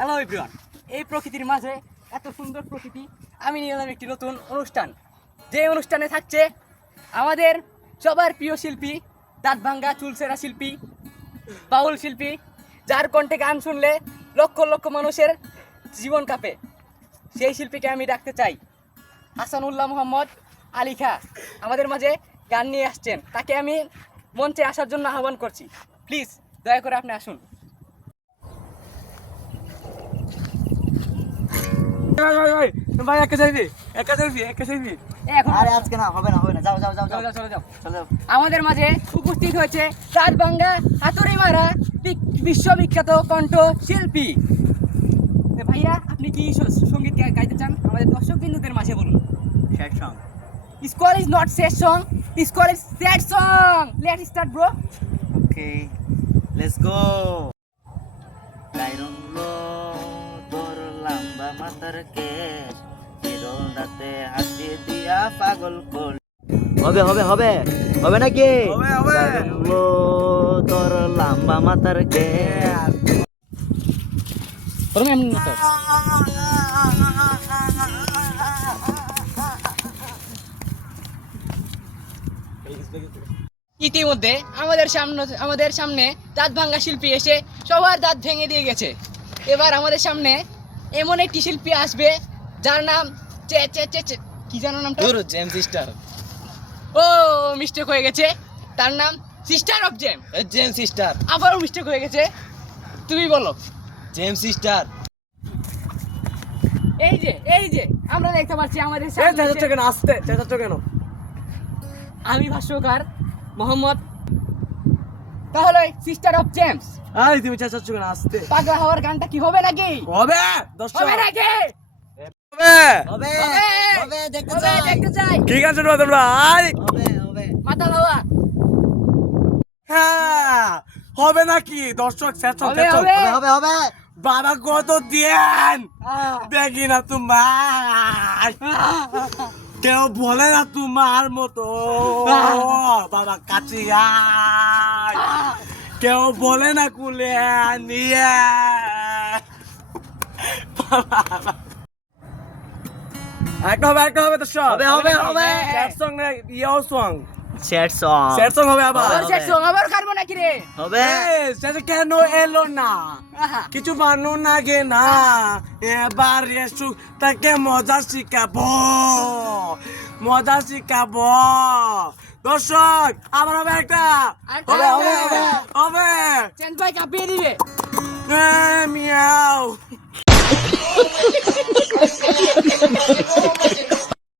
Hello everyone, এই প্রকৃতির মাঝে এত সুন্দর প্রকৃতি আমি নিয়ে এলাম একটি নতুন অনুষ্ঠান। যে অনুষ্ঠানে থাকছে আমাদের সবার প্রিয় শিল্পী, দাঁতভাঙ্গা চুলসেরা শিল্পী, বাউল শিল্পী, যার কণ্ঠে গান শুনলে লক্ষ লক্ষ মানুষের জীবন কাঁপে। সেই শিল্পীকে আমি ডাকতে চাই। হাসানুল্লাহ মোহাম্মদ আলী খা আমাদের মাঝে গান নিয়ে আসছেন, তাকে আমি মঞ্চে আসার জন্য আহ্বান করছি। প্লিজ দয়া করে আপনি আসুন। ভাই একা যাইবি এখন? আরে আজকে না, হবে না, যাও যাও যাও যাও চলো যাও। চলো যাও। আমাদের মাঝে উপস্থিত হয়েছে দাঁতভাঙ্গা হাতুড়ি মারা বিশ্ববিখ্যাত কণ্ঠ শিল্পী। ভাইয়া, আপনি কি সঙ্গীত গাইতে চান? আমাদের দর্শক বিন্দুদের মাঝে বলুন। Sad song. Score is not sad song, score is sad song. Let's start bro. Okay, let's go. লাইরং লো তোর লম্বা মাথার কেশ, হিরোল দাঁতে হাসি দিয়া পাগল কর। হবে হবে হবে হবে নাকি? হবে। লাইরং লো তোর লম্বা মাথার কেশ। প্রথমে এমন মতো ইতিমধ্যে আমাদের সামনে দাঁত ভাঙ্গা শিল্পী এসে সবার দাঁত ভেঙে দিয়ে গেছে। এবার আমাদের সামনে এমন একটি শিল্পী আসবে যার নাম কি জানো নামটা? James star. ও, মিস্টেক হয়ে গেছে। তার নাম sister of Gem. James Star. আবারও মিস্টেক হয়ে গেছে। তুমি বলো। James Star. এই যে আমরা দেখতে পাচ্ছি আমাদের সামনে এসে- কেন আসতে চেঁচাচ্ছ কেন? আমি ভাষ্যকার মোহাম্মদ। তাহলে সিস্টার অফ জেমস আরে তুমি চেঁচাচ্ছ কেন? আসতে পাগলা হওয়ার গানটা কি হবে নাকি? হবে। দর্শক হবে নাকি? হবে। হবে হবে। হবে, দেখতে হবে, চাই। দেখতে চাই। কি গান শুনবো তোমরা? আরে হবে হবে মাথা লাওয়া। হ্যাঁ, হবে নাকি? দর্শক চেঁচো হবে, চেঁচো। হবে। হবে হবে। বাবা কত দিয়েন দেখি না তোমার, কেউ বলে না তোমার মতো বাবা কাছে আয়, কেউ বলে না কুলে নিয়ে একটা হবে তো সব হবে, হবে, হবে। স্যাড সং না ইয়াও song? Sad song. Sad song হবে আবার। আবার সেট সং আবার কাটবো নাকি রে? হবে। স্যাড কেন এলো না? আহা। কিছু বানো নাগে না, এবার এসু তাকে মজা শিখাবো দর্শক। আবার হবে একটা। আরেকটা হবে হবে। হবে হবে চেঞ্জ ভাই কাঁপিয়ে দিবে। মিয়াও।